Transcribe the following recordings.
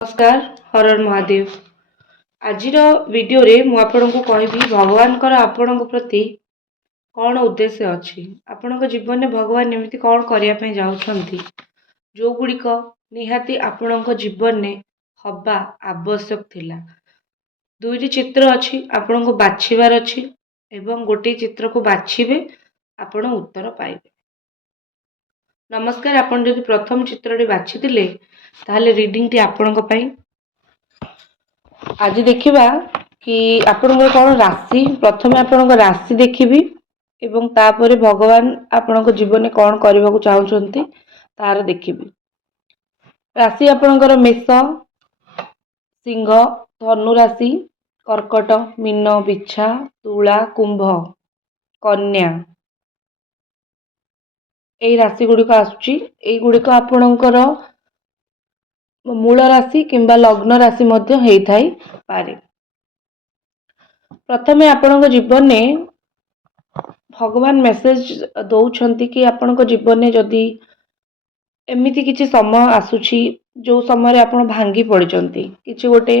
नमस्कार horror Mahadev. आजिर video रे मु आपनको कहबी भगवान आपणक प्रति कौन उद्देश्य अच्छी। आपणक जीवन में भगवान एमती कौन करने जाउछंती जो गुड़िक निहाती आपणक जीवन में हवा आवश्यक थिला। दुईटी चित्र अच्छी आपनको बाछिबार अच्छी एवं गोटे चित्र को बाछिबे आपण उत्तर पाइबे। नमस्कार, आपण जदि प्रथम चित्रटी बाछिथिले ताहले रीडिंग टी आपणक पई। आज देखिबा कि आपणक कौन राशि। प्रथमे आपणक राशि देखिबी एवं तापरे भगवान आपणक जीवन में कौन करबा को चाहुचंती तार देखिबी। राशि आपणकर मेष, सिंह, धनु राशि, कर्कट, मीन, बिच्छा, तुला, कुंभ, कन्या एई राशि गुड़िक आसुची। एई गुड़िक आपणकर मूल राशि किंबा लग्न राशि मध्य हेइथाई पारे। प्रथमे आपणक जीवन में भगवान मेसेज दौरान कि आपणक जीवन में जदि एमिति किछि समय आसुची जो समय आपण भांगी पड़िचंती, किछि गोटे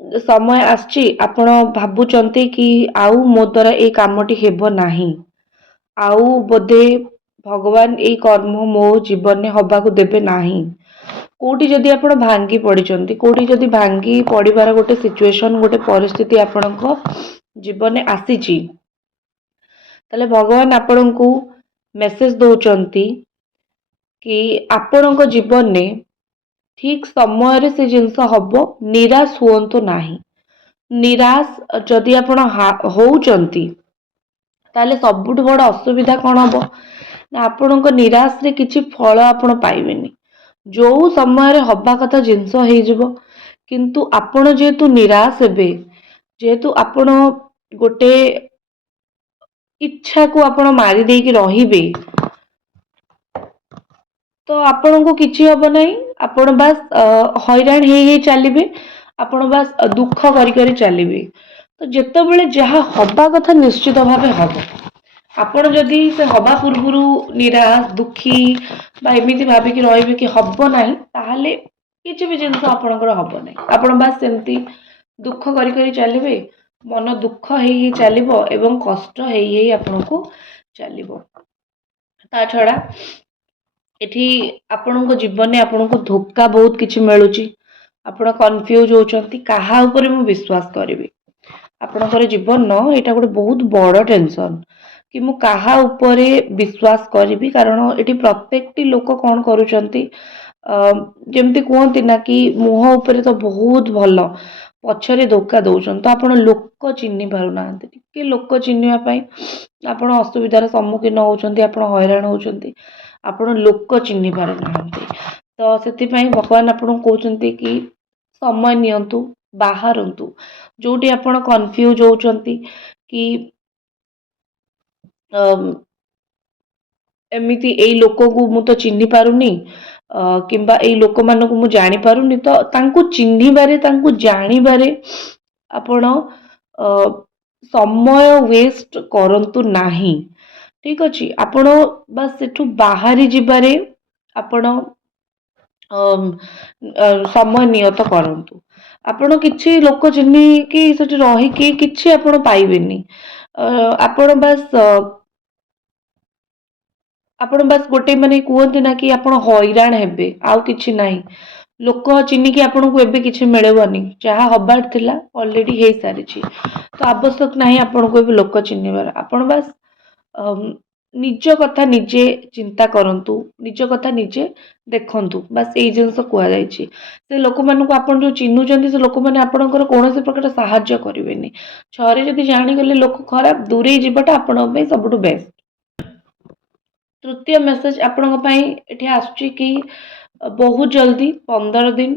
समय आसची आपण भाबुचंती कि आउ मो द्वारा ए कामटी हेबो नाही, आउ बोधे भगवान ए कर्म मो जीवन में हबाकू देबे नाही। कोटी जदि आपण भांगी पड़िचंती, कोटी जदि भांगी पड़िबार गोटे सिचुएशन गोटे परिस्थिति आपणक जीवन में आसीची, तले भगवान आपणकू मेसेज दौचंती कि आपणक जीवन में ठीक समय रे से जिनस हबो। निराश हुअंतु नाही। निराश जदि आपण होउचंती ताले सबुठ बड़ असुविधा कौन हम ना, आपणक निराश रे किछि फल आपण पाइबेनी। जो समय हवा कथा जिनस हो, किंतु आपण जेहेतु निराश हेबे, जेहेतु आपण गोटे इच्छा को आपण मारी देकी रहिबे, तो आपण को किछि हबो नहीं। आपण बस हैरान हे चलिबे, आपण बस दुख करी करी चलिबे। तो जेते बेले जहा हवा कथा निश्चित भावे हबो। आपण जदि से हवा पूर्वरु निराश दुखी बा एमिति भाबिकी रहिबे कि हबो नाही, ताहले किछि भी जिंस आपणकर हबो नाही। आपण बस सेमती दुख करी करी चलिबे, मन दुख हेई चलिबो एवं कष्ट हेई आपणको चलिबो। ता छड़ा एठी आपणको जीवन में आपणको धोखा बहुत किछि मिलुची। आपण कन्फ्यूज होचंती काहा ऊपर मु विश्वास करिवि। आपणकर जीवन न एटा गोटे बहुत बड़ टेंशन कि मु काहा ऊपरे विश्वास करिवि। कारण एठी प्रत्येकटी लोक कौन करूचंती, जेमती कहती ना कि मुह ऊपरे तो बहुत भल, पछरे धोखा दौचन। तो आपण लोक चिन्हि पारु नाहंती। टिके लोक चिन्हिबा पई आपण असुविधार सम्मुखीन होचंती, आपण हैरान होचंती, आपण लोक चिन्हि पारु नाहंती। तो सेति पई भगवान आपण कहउचंती कि समय नियंतु, बाहरंतु। जोटी आपण कन्फ्यूज होचंती कि एमिति एई लोक को मु तो चिन्हि पारुनी, किंबा एई लोक मान को मु जानि पारुनी, तो तांको चिन्हि बारे तांको जानि बारे आपण समय वेस्ट करंतु नाही। ठीक अछि, आपण बस सेठु बाहरी जिबारे आपण समय नियत करंतु। आपण किछि लोक चिन्हि कि सेठी रही कि किछि आपण पाइबेनी। आपण बस गोटे माने कहते ना कि आपण हैरान हेबे, आउ किछि नाही। लोक चिन्हिकी आपन को एबे किछि मिलेबनी, जहा हबार थिला ऑलरेडी हे सारिछि। तो आवश्यक नाही आपन को एबे लोक चिन्हिबार। आपण बस निज कथा निजे चिंता करंतु, निज कथा निजे देखंतु। बस एई जिंस कुआ जायछि। से लोक मान को आपन जो चिन्हुचंती, से लोक माने आपनकर कोनोसी प्रकार सहाय्य करिवेनी। छरे जदि जानि गले लोक खराब, दूरे जिबाटा आपन पे सबटु बेस्ट। तृतीय मेसेज आपण एठी आसुची कि बहुत जल्दी 15 दिन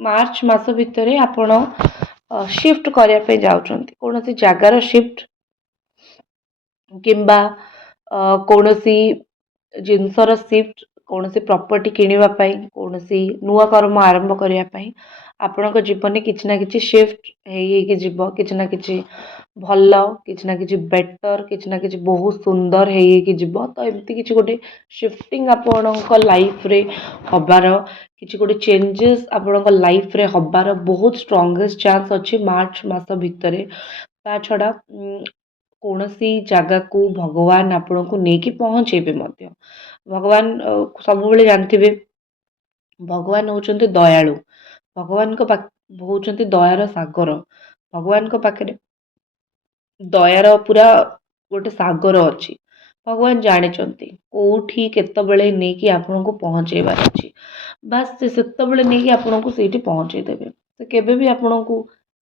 मार्च मास भितर आपण शिफ्ट करिया पे जाउचंती। कोनोसी जगार शिफ्ट किंबा कोनोसी जिनसर शिफ्ट, कोनोसी प्रॉपर्टी किनिबा पई, कोनोसी नुआ कर्म आरंभ करिया पई आपणक जीवन में किछि ना किछि शिफ्ट हेई के जिवो, किछि ना किछि ଭଲ କିଛି ନା କିଛି ବେଟର କିଛି ନା କିଛି ବହୁତ ସୁନ୍ଦର ହେଇକି ଯିବ। ତ ଏମିତି କିଛି ଗୋଟେ ସିଫ୍ଟିଂ ଆପଣଙ୍କ ଲାଇଫରେ ହବାର, କିଛି ଗୋଟେ ଚେଞ୍ଜେସ୍ ଆପଣଙ୍କ ଲାଇଫରେ ହବାର ବହୁତ ଷ୍ଟ୍ରଙ୍ଗେଷ୍ଟ ଚାନ୍ସ ଅଛି ମାର୍ଚ୍ଚ ମାସ ଭିତରେ। ତା ଛଡ଼ା କୌଣସି ଜାଗାକୁ ଭଗବାନ ଆପଣଙ୍କୁ ନେଇକି ପହଞ୍ଚେଇବେ ମଧ୍ୟ। ଭଗବାନ ସବୁବେଳେ ଜାଣିଥିବେ ଭଗବାନ ହେଉଛନ୍ତି ଦୟାଳୁ। ଭଗବାନଙ୍କ ହଉଛନ୍ତି ଦୟାର ସାଗର। ଭଗବାନଙ୍କ ପାଖରେ ଦୟାର ପୁରା ଗୋଟେ ସାଗର ଅଛି। ଭଗବାନ ଜାଣିଛନ୍ତି କୋଉଠି କେତେବେଳେ ନେଇକି ଆପଣଙ୍କୁ ପହଞ୍ଚେଇବାର ଅଛି। ବାସ୍ ସେ ସେତେବେଳେ ନେଇକି ଆପଣଙ୍କୁ ସେଇଠି ପହଞ୍ଚେଇ ଦେବେ। ସେ କେବେ ବି ଆପଣଙ୍କୁ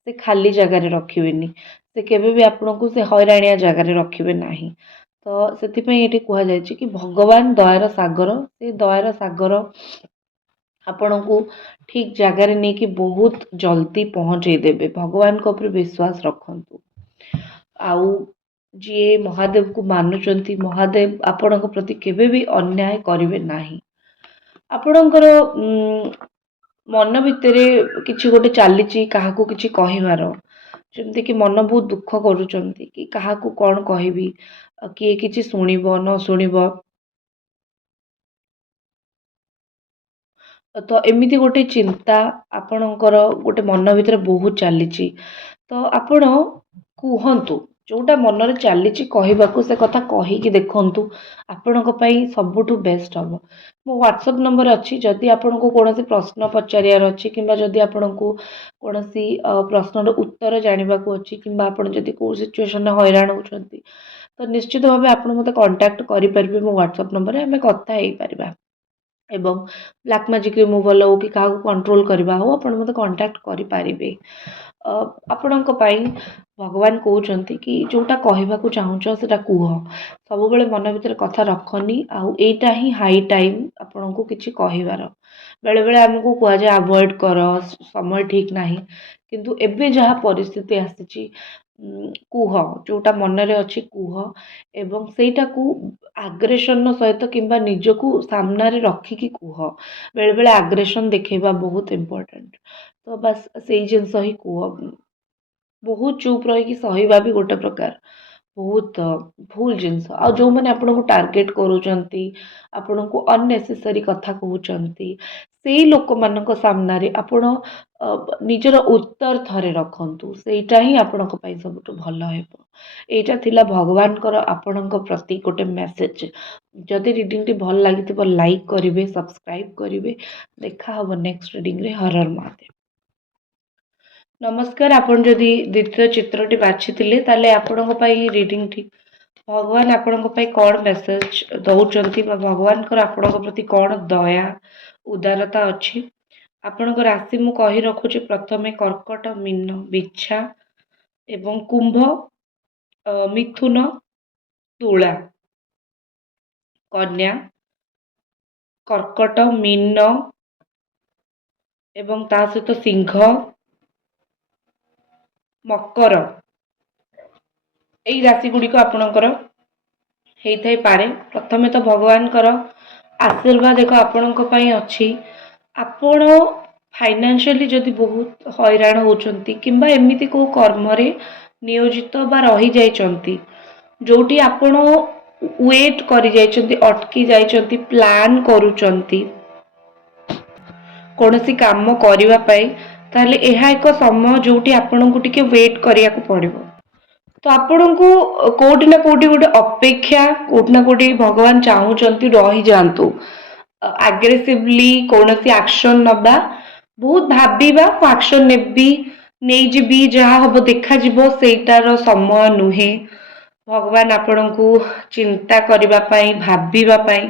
ସେ ଖାଲି ଜାଗାରେ ରଖିବେନି। ସେ କେବେ ବି ଆପଣଙ୍କୁ ସେ ହଇରାଣିଆ ଜାଗାରେ ରଖିବେ ନାହିଁ। ତ ସେଥିପାଇଁ ଏଠି କୁହାଯାଇଛି କି ଭଗବାନ ଦୟାର ସାଗର। ସେ ଦୟାର ସାଗର ଆପଣଙ୍କୁ ଠିକ୍ ଜାଗାରେ ନେଇକି ବହୁତ ଜଲ୍ଦି ପହଞ୍ଚେଇ ଦେବେ। ଭଗବାନଙ୍କ ଉପରେ ବିଶ୍ୱାସ ରଖନ୍ତୁ। ଆଉ ଯିଏ ମହାଦେବକୁ ମାନୁଛନ୍ତି, ମହାଦେବ ଆପଣଙ୍କ ପ୍ରତି କେବେ ବି ଅନ୍ୟାୟ କରିବେ ନାହିଁ। ଆପଣଙ୍କର ମନ ଭିତରେ କିଛି ଗୋଟେ ଚାଲିଛି କାହାକୁ କିଛି କହିବାର, ଯେମିତିକି ମନ ବହୁତ ଦୁଃଖ କରୁଛନ୍ତି କି କାହାକୁ କ'ଣ କହିବି, କିଏ କିଛି ଶୁଣିବ ନ ଶୁଣିବ। ତ ଏମିତି ଗୋଟେ ଚିନ୍ତା ଆପଣଙ୍କର ଗୋଟେ ମନ ଭିତରେ ବହୁତ ଚାଲିଛି। ତ ଆପଣ କୁହନ୍ତୁ, ଯୋଉଟା ମନରେ ଚାଲିଛି କହିବାକୁ ସେ କଥା କହିକି ଦେଖନ୍ତୁ। ଆପଣଙ୍କ ପାଇଁ ସବୁଠୁ ବେଷ୍ଟ ହବ। ମୋ ହ୍ୱାଟ୍ସଆପ୍ ନମ୍ବର ଅଛି, ଯଦି ଆପଣଙ୍କୁ କୌଣସି ପ୍ରଶ୍ନ ପଚାରିବାର ଅଛି କିମ୍ବା ଯଦି ଆପଣଙ୍କୁ କୌଣସି ପ୍ରଶ୍ନର ଉତ୍ତର ଜାଣିବାକୁ ଅଛି କିମ୍ବା ଆପଣ ଯଦି କେଉଁ ସିଚୁଏସନରେ ହଇରାଣ ହେଉଛନ୍ତି, ତ ନିଶ୍ଚିତ ଭାବେ ଆପଣ ମୋତେ କଣ୍ଟାକ୍ଟ କରିପାରିବେ ମୋ ହ୍ୱାଟ୍ସଆପ୍ ନମ୍ବରରେ। ଆମେ କଥା ହେଇପାରିବା। ଏବଂ ବ୍ଲାକ୍ ମ୍ୟାଜିକ୍ ରିମୁଭାଲ୍ ହଉ କି କାହାକୁ କଣ୍ଟ୍ରୋଲ୍ କରିବା ହଉ, ଆପଣ ମୋତେ କଣ୍ଟାକ୍ଟ କରିପାରିବେ। ଆପଣଙ୍କ ପାଇଁ ଭଗବାନ କହୁଛନ୍ତି କି ଯୋଉଟା କହିବାକୁ ଚାହୁଁଛ ସେଟା କୁହ। ସବୁବେଳେ ମନ ଭିତରେ କଥା ରଖନି। ଆଉ ଏଇଟା ହିଁ ହାଇ ଟାଇମ୍ ଆପଣଙ୍କୁ କିଛି କହିବାର। ବେଳେବେଳେ ଆମକୁ କୁହାଯାଏ ଆଭଏଡ୍ କର, ସମୟ ଠିକ୍ ନାହିଁ। କିନ୍ତୁ ଏବେ ଯାହା ପରିସ୍ଥିତି ଆସିଛି, କୁହ, ଯୋଉଟା ମନରେ ଅଛି କୁହ। ଏବଂ ସେଇଟାକୁ ଆଗ୍ରେସନର ସହିତ କିମ୍ବା ନିଜକୁ ସାମ୍ନାରେ ରଖିକି କୁହ। ବେଳେବେଳେ ଆଗ୍ରେସନ ଦେଖେଇବା ବହୁତ ଇମ୍ପୋର୍ଟାଣ୍ଟ। ତ ବାସ୍ ସେଇ ଜିନିଷ ହିଁ କୁହ। ବହୁତ ଚୁପ୍ ରହିକି ସହିବା ବି ଗୋଟେ ପ୍ରକାର ବହୁତ ଭୁଲ ଜିନିଷ। ଆଉ ଯୋଉମାନେ ଆପଣଙ୍କୁ ଟାର୍ଗେଟ୍ କରୁଛନ୍ତି, ଆପଣଙ୍କୁ ଅନନେସେସାରୀ କଥା କହୁଛନ୍ତି, ସେଇ ଲୋକମାନଙ୍କ ସାମ୍ନାରେ ଆପଣ ନିଜର ଉତ୍ତର ଥରେ ରଖନ୍ତୁ। ସେଇଟା ହିଁ ଆପଣଙ୍କ ପାଇଁ ସବୁଠୁ ଭଲ ହେବ। ଏଇଟା ଥିଲା ଭଗବାନଙ୍କର ଆପଣଙ୍କ ପ୍ରତି ଗୋଟେ ମେସେଜ। ଯଦି ରିଡ଼ିଂଟି ଭଲ ଲାଗିଥିବ ଲାଇକ୍ କରିବେ, ସବସ୍କ୍ରାଇବ୍ କରିବେ। ଦେଖା ହବ ନେକ୍ସଟ ରିଡ଼ିଂରେ। ହର ହର ମହାଦେବ। ନମସ୍କାର। ଆପଣ ଯଦି ଦ୍ୱିତୀୟ ଚିତ୍ରଟି ବାଛିଥିଲେ ତାହେଲେ ଆପଣଙ୍କ ପାଇଁ ରିଡ଼ିଂଟି ଭଗବାନ ଆପଣଙ୍କ ପାଇଁ କ'ଣ ମେସେଜ ଦଉଛନ୍ତି ବା ଭଗବାନଙ୍କର ଆପଣଙ୍କ ପ୍ରତି କ'ଣ ଦୟା ଉଦାରତା ଅଛି। ଆପଣଙ୍କ ରାଶି ମୁଁ କହି ରଖୁଛି। ପ୍ରଥମେ କର୍କଟ, ମୀନ, ବିଛା ଏବଂ କୁମ୍ଭ, ମିଥୁନ, ତୁଳା, କନ୍ୟା, କର୍କଟ, ମୀନ ଏବଂ ତା ସହିତ ସିଂହ, ମକର, ଏଇ ରାଶି ଗୁଡ଼ିକ ଆପଣଙ୍କର ହେଇଥାଇପାରେ। ପ୍ରଥମେ ତ ଭଗବାନଙ୍କର ଆଶୀର୍ବାଦ ଏକ ଆପଣଙ୍କ ପାଇଁ ଅଛି। ଆପଣ ଫାଇନାନ୍ସିଆଲି ଯଦି ବହୁତ ହଇରାଣ ହେଉଛନ୍ତି କିମ୍ବା ଏମିତି କେଉଁ କର୍ମରେ ନିୟୋଜିତ ବା ରହିଯାଇଛନ୍ତି ଯୋଉଠି ଆପଣ ୱେଟ୍ କରିଯାଇଛନ୍ତି, ଅଟକି ଯାଇଛନ୍ତି, ପ୍ଲାନ୍ କରୁଛନ୍ତି କୌଣସି କାମ କରିବା ପାଇଁ, ତାହେଲେ ଏହା ଏକ ସମୟ ଯୋଉଠି ଆପଣଙ୍କୁ ଟିକେ ୱେଟ୍ କରିବାକୁ ପଡ଼ିବ। ତ ଆପଣଙ୍କୁ କୋଉଠି ନା କୋଉଠି ଗୋଟେ ଅପେକ୍ଷା, କୋଉଠି ନା କୋଉଠି ଭଗବାନ ଚାହୁଁଛନ୍ତି ରହିଯାଆନ୍ତୁ। ଆଗ୍ରେସିଭଲି କୌଣସି ଆକ୍ସନ ନବା, ବହୁତ ଭାବିବା ମୁଁ ଆକ୍ସନ ନେବି, ନେଇଯିବି, ଯାହା ହବ ଦେଖାଯିବ, ସେଇଟାର ସମୟ ନୁହେଁ। ଭଗବାନ ଆପଣଙ୍କୁ ଚିନ୍ତା କରିବା ପାଇଁ, ଭାବିବା ପାଇଁ,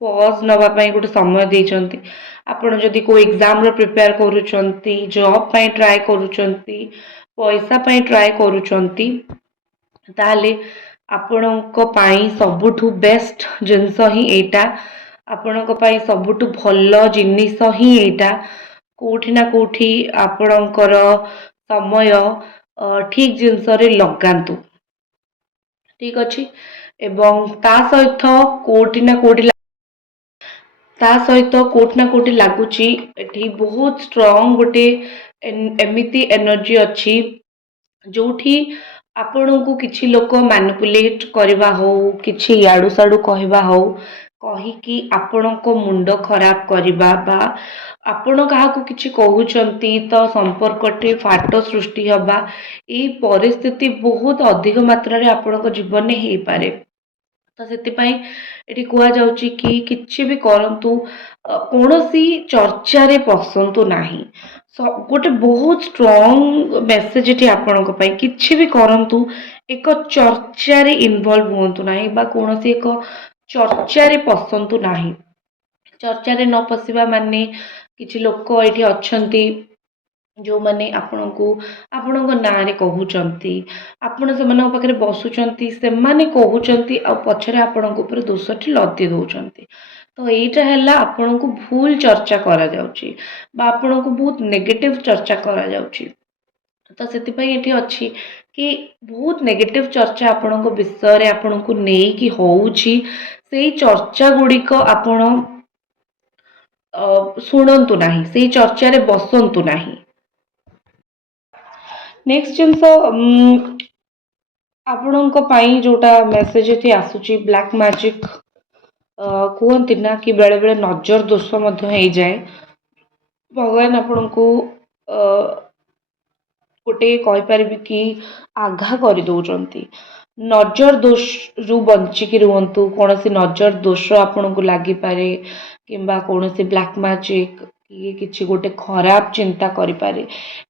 ପଜ୍ ନେବା ପାଇଁ ଗୋଟେ ସମୟ ଦେଇଛନ୍ତି। ଆପଣ ଯଦି କୋଉ ଏକ୍ଜାମର ପ୍ରିପେୟାର କରୁଛନ୍ତି, ଜବ୍ ପାଇଁ ଟ୍ରାଏ କରୁଛନ୍ତି, ପଇସା ପାଇଁ ଟ୍ରାଏ କରୁଛନ୍ତି, ତାହେଲେ ଆପଣଙ୍କ ପାଇଁ ସବୁଠୁ ବେଷ୍ଟ ଜିନିଷ ହିଁ ଏଇଟା। ଆପଣଙ୍କ ପାଇଁ ସବୁଠୁ ଭଲ ଜିନିଷ ହିଁ ଏଇଟା। କୋଉଠି ନା କୋଉଠି ଆପଣଙ୍କର ସମୟ ଠିକ୍ ଜିନିଷରେ ଲଗାନ୍ତୁ। ଠିକ୍ ଅଛି। ଏବଂ ତା ସହିତ କୋଉଠି ନା କୋଉଠି ଲାଗୁଛି ଏଠି ବହୁତ ଷ୍ଟ୍ରଙ୍ଗ ଗୋଟେ ଏମିତି ଏନର୍ଜି ଅଛି ଯୋଉଠି ଆପଣଙ୍କୁ କିଛି ଲୋକ ମ୍ୟାନିପୁଲେଟ୍ କରିବା ହଉ, କିଛି ଇଆଡ଼ୁ ସାଡ଼ୁ କହିବା ହଉ, କହିକି ଆପଣଙ୍କ ମୁଣ୍ଡ ଖରାପ କରିବା ବା ଆପଣ କାହାକୁ କିଛି କହୁଛନ୍ତି ତ ସମ୍ପର୍କଟି ଫାଟ ସୃଷ୍ଟି ହେବା, ଏଇ ପରିସ୍ଥିତି ବହୁତ ଅଧିକ ମାତ୍ରାରେ ଆପଣଙ୍କ ଜୀବନରେ ହେଇପାରେ। ତ ସେଥିପାଇଁ ଏଠି କୁହାଯାଉଛି କି କିଛି ବି କରନ୍ତୁ, କୌଣସି ଚର୍ଚ୍ଚାରେ ପଶନ୍ତୁ ନାହିଁ। ଗୋଟେ ବହୁତ ଷ୍ଟ୍ରଙ୍ଗ ମେସେଜ ଏଠି ଆପଣଙ୍କ ପାଇଁ, କିଛି ବି କରନ୍ତୁ ଏକ ଚର୍ଚ୍ଚାରେ ଇନଭଲ୍ଭ ହୁଅନ୍ତୁ ନାହିଁ ବା କୌଣସି ଏକ ଚର୍ଚ୍ଚାରେ ପଶନ୍ତୁ ନାହିଁ। ଚର୍ଚ୍ଚାରେ ନ ପଶିବା ମାନେ କିଛି ଲୋକ ଏଠି ଅଛନ୍ତି ଯେଉଁମାନେ ଆପଣଙ୍କୁ ଆପଣଙ୍କ ନାଁରେ କହୁଛନ୍ତି, ଆପଣ ସେମାନଙ୍କ ପାଖରେ ବସୁଛନ୍ତି, ସେମାନେ କହୁଛନ୍ତି ଆଉ ପଛରେ ଆପଣଙ୍କ ଉପରେ ଦୋଷଟି ଲଦି ଦେଉଛନ୍ତି। ତ ଏଇଟା ହେଲା ଆପଣଙ୍କୁ ଭୁଲ ଚର୍ଚ୍ଚା କରାଯାଉଛି ବା ଆପଣଙ୍କୁ ବହୁତ ନେଗେଟିଭ ଚର୍ଚ୍ଚା କରାଯାଉଛି। ତ ସେଥିପାଇଁ ଏଠି ଅଛି କି ବହୁତ ନେଗେଟିଭ ଚର୍ଚ୍ଚା ଆପଣଙ୍କ ବିଷୟରେ ଆପଣଙ୍କୁ ନେଇକି ହେଉଛି, ସେଇ ଚର୍ଚ୍ଚା ଗୁଡ଼ିକ ଆପଣ ଶୁଣନ୍ତୁ ନାହିଁ, ସେଇ ଚର୍ଚ୍ଚାରେ ବସନ୍ତୁ ନାହିଁ। ନେକ୍ସଟ ଜିନିଷ ଆପଣଙ୍କ ପାଇଁ ଯୋଉଟା ମେସେଜ ଏଠି ଆସୁଛି, ବ୍ଲାକ୍ ମ୍ୟାଜିକ୍ କୁହନ୍ତି ନା କି ବେଳେ ବେଳେ ନଜର ଦୋଷ ମଧ୍ୟ ହେଇଯାଏ। ଭଗବାନ ଆପଣଙ୍କୁ ଗୋଟେ କହିପାରିବି କି ଆଘା କରିଦଉଛନ୍ତି। ନଜର ଦୋଷରୁ ବଞ୍ଚିକି ରୁହନ୍ତୁ। କୌଣସି ନଜର ଦୋଷ ଆପଣଙ୍କୁ ଲାଗିପାରେ କିମ୍ବା କୌଣସି ବ୍ଲାକ୍ ମ୍ୟାଜିକ୍ କି କିଛି ଗୋଟେ ଖରାପ ଚିନ୍ତା କରିପାରେ।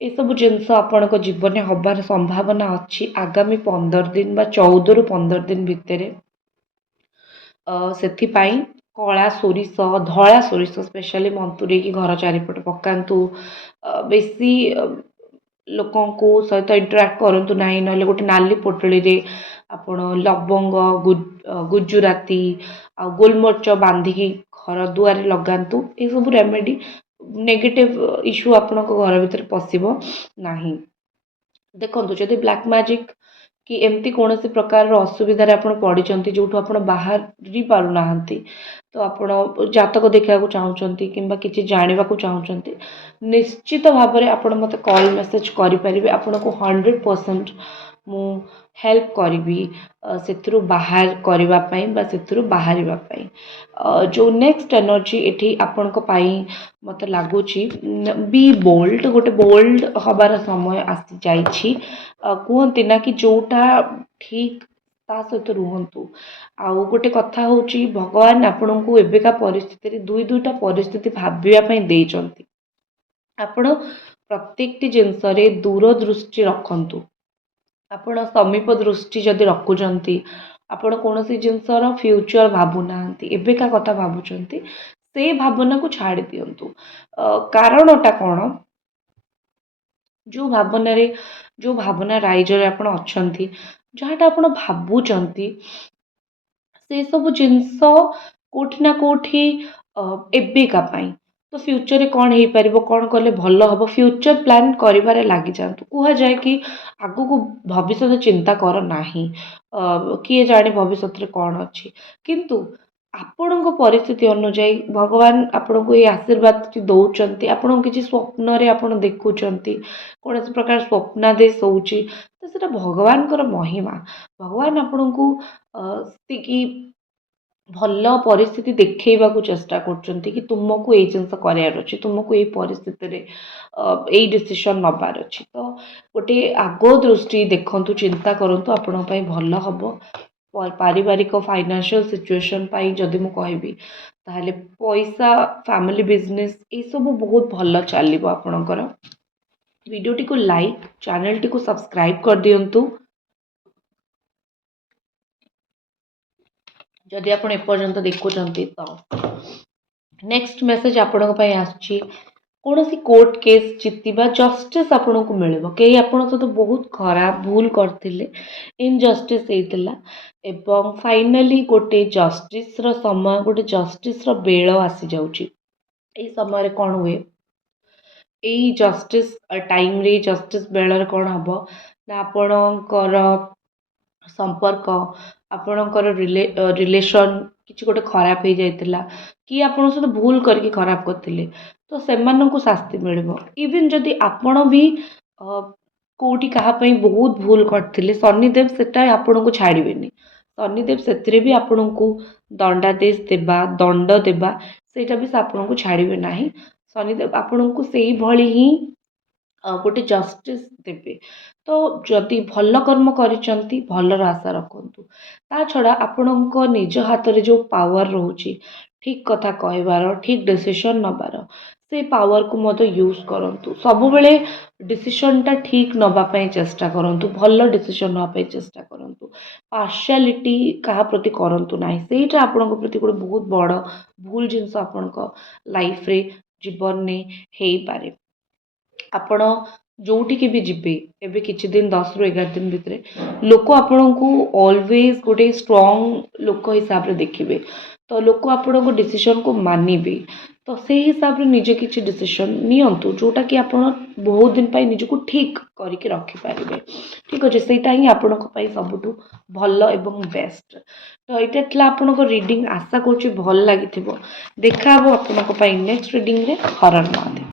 ଏସବୁ ଜିନିଷ ଆପଣଙ୍କ ଜୀବନରେ ହବାର ସମ୍ଭାବନା ଅଛି ଆଗାମୀ 15 ଦିନ ବା 14ରୁ 15 ଦିନ ଭିତରେ। ସେଥିପାଇଁ କଳା ସୋରିଷ, ଧଳା ସୋରିଷ ସ୍ପେଶାଲି ମନ୍ତୁରେଇକି ଘର ଚାରିପଟେ ପକାନ୍ତୁ। ବେଶୀ ଲୋକଙ୍କୁ ସହିତ ଇଣ୍ଟରାକ୍ଟ କରନ୍ତୁ ନାହିଁ, ନହେଲେ ଗୋଟେ ନାଲି ପୋଟଳିରେ ଆପଣ ଲବଙ୍ଗ, ଗୁଜୁରାତି ଆଉ ଗୋଲମରିଚ ବାନ୍ଧିକି ଘର ଦୁଆରେ ଲଗାନ୍ତୁ। ଏସବୁ ରେମେଡି ନେଗେଟିଭ ଇସ୍ୟୁ ଆପଣଙ୍କ ଘର ଭିତରେ ପଶିବ ନାହିଁ। ଦେଖନ୍ତୁ, ଯଦି ବ୍ଲାକ୍ ମ୍ୟାଜିକ୍ କି ଏମିତି କୌଣସି ପ୍ରକାରର ଅସୁବିଧାରେ ଆପଣ ପଡ଼ିଛନ୍ତି ଯେଉଁଠୁ ଆପଣ ବାହାରି ପାରୁନାହାନ୍ତି, ତ ଆପଣ ଜାତକ ଦେଖିବାକୁ ଚାହୁଁଛନ୍ତି କିମ୍ବା କିଛି ଜାଣିବାକୁ ଚାହୁଁଛନ୍ତି, ନିଶ୍ଚିତ ଭାବରେ ଆପଣ ମୋତେ କଲ୍ ମେସେଜ୍ କରିପାରିବେ। ଆପଣଙ୍କୁ 100% ମୁଁ ହେଲ୍ପ କରିବି ସେଥିରୁ ବାହାର କରିବା ପାଇଁ ବା ସେଥିରୁ ବାହାରିବା ପାଇଁ। ଯେଉଁ ନେକ୍ସଟ ଏନର୍ଜି ଏଠି ଆପଣଙ୍କ ପାଇଁ ମୋତେ ଲାଗୁଛି, ବି ବୋଲ୍ଡ, ଗୋଟେ ବୋଲ୍ଡ ହେବାର ସମୟ ଆସିଯାଇଛି। କୁହନ୍ତି ନା କି ଯେଉଁଟା ଠିକ୍ ତା ସହିତ ରୁହନ୍ତୁ। ଆଉ ଗୋଟେ କଥା ହେଉଛି, ଭଗବାନ ଆପଣଙ୍କୁ ଏବେକା ପରିସ୍ଥିତିରେ ଦୁଇଟା ପରିସ୍ଥିତି ଭାବିବା ପାଇଁ ଦେଇଛନ୍ତି। ଆପଣ ପ୍ରତ୍ୟେକଟି ଜିନିଷରେ ଦୂରଦୃଷ୍ଟି ରଖନ୍ତୁ। ଆପଣ ସମୀପ ଦୃଷ୍ଟି ଯଦି ରଖୁଛନ୍ତି, ଆପଣ କୌଣସି ଜିନିଷର ଫ୍ୟୁଚର ଭାବୁନାହାନ୍ତି, ଏବେକା କଥା ଭାବୁଛନ୍ତି, ସେ ଭାବନାକୁ ଛାଡ଼ି ଦିଅନ୍ତୁ। କାରଣଟା କ'ଣ? ଯେଉଁ ଭାବନା ରାଇଜରେ ଆପଣ ଅଛନ୍ତି, ଯାହାଟା ଆପଣ ଭାବୁଛନ୍ତି, ସେସବୁ ଜିନିଷ କେଉଁଠି ନା କେଉଁଠି ଏବେକା ପାଇଁ। ତ ଫ୍ୟୁଚରରେ କ'ଣ ହେଇପାରିବ, କ'ଣ କଲେ ଭଲ ହେବ, ଫ୍ୟୁଚର ପ୍ଲାନ୍ କରିବାରେ ଲାଗିଯାଆନ୍ତୁ। କୁହାଯାଏ କି ଆଗକୁ ଭବିଷ୍ୟତ ଚିନ୍ତା କର ନାହିଁ, କିଏ ଜାଣେ ଭବିଷ୍ୟତରେ କ'ଣ ଅଛି। କିନ୍ତୁ ଆପଣଙ୍କ ପରିସ୍ଥିତି ଅନୁଯାୟୀ ଭଗବାନ ଆପଣଙ୍କୁ ଏଇ ଆଶୀର୍ବାଦଟି ଦେଉଛନ୍ତି। ଆପଣଙ୍କୁ କିଛି ସ୍ୱପ୍ନରେ ଆପଣ ଦେଖୁଛନ୍ତି, କୌଣସି ପ୍ରକାର ସ୍ୱପ୍ନାଦେଶ ହେଉଛି, ତ ସେଇଟା ଭଗବାନଙ୍କର ମହିମା। ଭଗବାନ ଆପଣଙ୍କୁ ସେତିକି ଭଲ ପରିସ୍ଥିତି ଦେଖେଇବାକୁ ଚେଷ୍ଟା କରୁଛନ୍ତି କି ତୁମକୁ ଏଇ ଜିନିଷ କରିବାର ଅଛି, ତୁମକୁ ଏଇ ପରିସ୍ଥିତିରେ ଏଇ ଡିସିସନ୍ ନେବାର ଅଛି। ତ ଗୋଟେ ଆଗ ଦୃଷ୍ଟି ଦେଖନ୍ତୁ, ଚିନ୍ତା କରନ୍ତୁ, ଆପଣଙ୍କ ପାଇଁ ଭଲ ହେବ। ପାରିବାରିକ ଫାଇନାନ୍ସିଆଲ ସିଚୁଏସନ୍ ପାଇଁ ଯଦି ମୁଁ କହିବି, ତାହେଲେ ପଇସା, ଫ୍ୟାମିଲି ବିଜନେସ୍ ଏସବୁ ବହୁତ ଭଲ ଚାଲିବ ଆପଣଙ୍କର। ଭିଡ଼ିଓଟିକୁ ଲାଇକ୍, ଚ୍ୟାନେଲଟିକୁ ସବସ୍କ୍ରାଇବ୍ କରିଦିଅନ୍ତୁ। ଯଦି ଆପଣ ଏପର୍ଯ୍ୟନ୍ତ ଦେଖୁଛନ୍ତି ତ ନେକ୍ସଟ ମେସେଜ ଆପଣଙ୍କ ପାଇଁ ଆସୁଛି, କୌଣସି କୋର୍ଟ କେସ୍ ଜିତିବା, ଜଷ୍ଟିସ୍ ଆପଣଙ୍କୁ ମିଳିବ। କେହି ଆପଣଙ୍କ ସହିତ ବହୁତ ଖରାପ ଭୁଲ କରିଥିଲେ, ଇନଜଷ୍ଟିସ୍ ହେଇଥିଲା ଏବଂ ଫାଇନାଲି ଗୋଟେ ଜଷ୍ଟିସ୍ର ସମୟ, ଗୋଟେ ଜଷ୍ଟିସ୍ର ବେଳ ଆସିଯାଉଛି। ଏଇ ସମୟରେ କ'ଣ ହୁଏ, ଏଇ ଜଷ୍ଟିସ୍ ଟାଇମ୍ରେ, ଜଷ୍ଟିସ୍ ବେଳରେ କ'ଣ ହେବ ନା ଆପଣଙ୍କର ସମ୍ପର୍କ, ଆପଣଙ୍କର ରିଲେସନ୍ କିଛି ଗୋଟେ ଖରାପ ହେଇଯାଇଥିଲା, କି ଆପଣଙ୍କ ସହିତ ଭୁଲ କରିକି ଖରାପ କରିଥିଲେ, ତ ସେମାନଙ୍କୁ ଶାସ୍ତି ମିଳିବ। ଇଭେନ୍ ଯଦି ଆପଣ ବି କୋଉଠି କାହା ପାଇଁ ବହୁତ ଭୁଲ କରିଥିଲେ ଶନିଦେବ ସେଟା ଆପଣଙ୍କୁ ଛାଡ଼ିବେନି। ଶନିଦେବ ସେଥିରେ ବି ଆପଣଙ୍କୁ ଦଣ୍ଡାଦେଶ ଦେବା, ଦଣ୍ଡ ଦେବା, ସେଇଟା ବି ସେ ଆପଣଙ୍କୁ ଛାଡ଼ିବେ ନାହିଁ। ଶନିଦେବ ଆପଣଙ୍କୁ ସେଇଭଳି ହିଁ ଗୋଟେ ଜଷ୍ଟିସ୍ ଦେବେ। ତ ଯଦି ଭଲ କର୍ମ କରିଛନ୍ତି ଭଲର ଆଶା ରଖନ୍ତୁ। ତା ଛଡ଼ା ଆପଣଙ୍କ ନିଜ ହାତରେ ଯେଉଁ ପାୱାର ରହୁଛି ଠିକ୍ କଥା କହିବାର, ଠିକ୍ ଡିସିସନ୍ ନେବାର, ସେ ପାୱାରକୁ ମଧ୍ୟ ୟୁଜ୍ କରନ୍ତୁ। ସବୁବେଳେ ଡିସିସନ୍ଟା ଠିକ୍ ନେବା ପାଇଁ ଚେଷ୍ଟା କରନ୍ତୁ, ଭଲ ଡିସିସନ୍ ନେବା ପାଇଁ ଚେଷ୍ଟା କରନ୍ତୁ। ପାର୍ସିଆଲିଟି କାହା ପ୍ରତି କରନ୍ତୁ ନାହିଁ, ସେଇଟା ଆପଣଙ୍କ ପ୍ରତି ଗୋଟେ ବହୁତ ବଡ଼ ଭୁଲ ଜିନିଷ ଆପଣଙ୍କ ଲାଇଫ୍ରେ ଜୀବନରେ ହେଇପାରେ। ଆପଣ ଯୋଉଠିକି ବି ଯିବେ ଏବେ କିଛି ଦିନ 10ରୁ 11 ଦିନ ଭିତରେ ଲୋକ ଆପଣଙ୍କୁ ଅଲୱେଜ୍ ଗୋଟେ ଷ୍ଟ୍ରଙ୍ଗ ଲୋକ ହିସାବରେ ଦେଖିବେ। ତ ଲୋକ ଆପଣଙ୍କ ଡିସିସନ୍କୁ ମାନିବେ। ତ ସେଇ ହିସାବରେ ନିଜେ କିଛି ଡିସିସନ୍ ନିଅନ୍ତୁ ଯୋଉଟାକି ଆପଣ ବହୁତ ଦିନ ପାଇଁ ନିଜକୁ ଠିକ୍ କରିକି ରଖିପାରିବେ। ଠିକ୍ ଅଛି, ସେଇଟା ହିଁ ଆପଣଙ୍କ ପାଇଁ ସବୁଠୁ ଭଲ ଏବଂ ବେଷ୍ଟ। ତ ଏଇଟା ଥିଲା ଆପଣଙ୍କ ରିଡ଼ିଂ। ଆଶା କରୁଛି ଭଲ ଲାଗିଥିବ। ଦେଖା ହେବ ଆପଣଙ୍କ ପାଇଁ ନେକ୍ସଟ ରିଡ଼ିଂରେ। ହର ହର ମହାଦେବ।